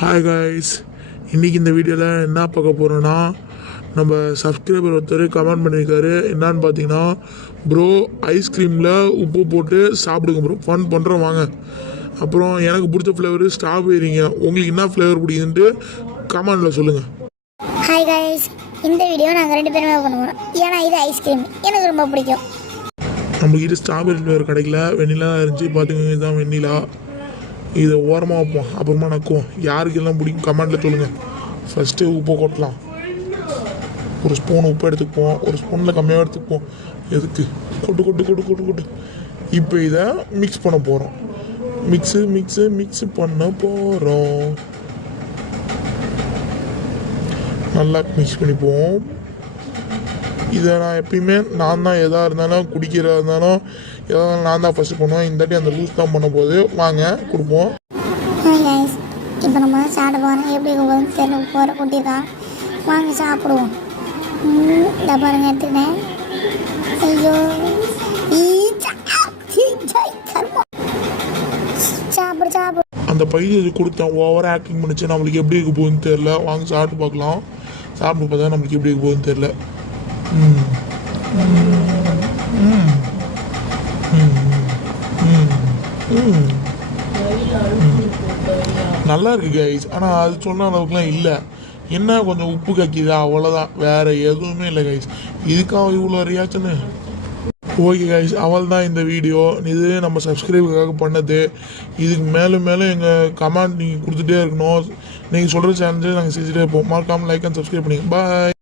Hi guys, இன்றைக்கி இந்த வீடியோவில் என்ன பார்க்க போகிறோன்னா, நம்ம சப்ஸ்கிரைபர் ஒருத்தர் கமெண்ட் பண்ணியிருக்காரு. என்னான்னு பார்த்தீங்கன்னா, ப்ரோ ஐஸ்கிரீமில் உப்பு போட்டு சாப்பிடுங்க ப்ரோ, ஃபன் பண்ணுறோம் வாங்க. அப்புறம் எனக்கு பிடிச்ச ஃப்ளேவர் ஸ்ட்ராபெரிங்க, உங்களுக்கு என்ன ஃப்ளேவர் பிடிக்குதுன்ட்டு கமெண்டில் சொல்லுங்கள். ஹாய் காய்ஸ், இந்த வீடியோ நாங்கள் 2 பேருமே பண்ணுவோம். ஏன்னா இது ஐஸ்கிரீம் எனக்கு ரொம்ப பிடிக்கும். நம்மக்கிட்ட ஸ்ட்ராபெரி ஃப்ளேவர் கிடைக்கல, வெண்ணிலா இருந்துச்சு. பார்த்துக்கோங்க, இதுதான் வெண்ணிலா. இதை ஓரமாக வைப்போம், அப்புறமா நக்குவோம். யாருக்கு எல்லாம் பிடிக்கும் கமெண்டில் சொல்லுங்கள். ஃபஸ்ட்டு உப்பு கொட்டலாம். ஒரு ஸ்பூன் உப்பு எடுத்துக்குவோம், ஒரு ஸ்பூனில் கம்மியாக எடுத்துக்குவோம். எதுக்கு கொட்டு கொட்டு கொட்டு கொட்டு கொட்டு. இப்போ இதை மிக்ஸ் பண்ண போகிறோம். மிக்ஸு பண்ண போகிறோம். நல்லா மிக்ஸ் பண்ணிப்போம். இதை நான் எப்பயுமே நான் தான் எதாக இருந்தாலும் குடிக்கிறதா இருந்தாலும் எதாக நான் தான் ஃபஸ்ட்டு பண்ணுவேன். இந்த தாட்டி அந்த லூஸ் தான் பண்ண போது. வாங்க கொடுப்போம். ஹாய் காய்ஸ், இப்போ நம்ம சாப்பிட போகிறோம். எப்படி போகுதுன்னு தெரியல, போகிற குட்டிதான். வாங்க சாப்பிடுவோம். இந்த பாருங்க எடுத்துக்கிட்டேன். ஐயோ சாப்பிடு சாப்பிடு. அந்த பையன் கொடுத்தேன், ஓவராக ஆக்டிங் பண்ணிச்சு. நம்மளுக்கு எப்படி இருக்க போகுதுன்னு தெரில. வாங்க சாப்பிட்டு பார்க்கலாம். சாப்பிட்டு பார்த்தா நம்மளுக்கு எப்படி இருக்க போகுதுன்னு தெரில. நல்லா இருக்கு கைஸ், ஆனால் அது சொன்ன அளவுக்குலாம் இல்லை. என்ன கொஞ்சம் உப்பு கக்கிதா, அவ்வளோதான், வேறு எதுவுமே இல்லை கைஸ். இதுக்காக இவ்வளோ ரியாக்ஷனு. ஓகே கைஸ், அவள் தான் இந்த வீடியோ. இது நம்ம சப்ஸ்கிரைபுக்காக பண்ணது. இதுக்கு மேலும் எங்கள் கமெண்ட் நீங்கள் கொடுத்துட்டே இருக்கணும். நீங்கள் சொல்கிற சேனல் நாங்கள் செஞ்சுட்டே இருப்போம். மறக்காமல் லைக் அண்ட் சப்ஸ்கிரைப் பண்ணிங்க. பாய்.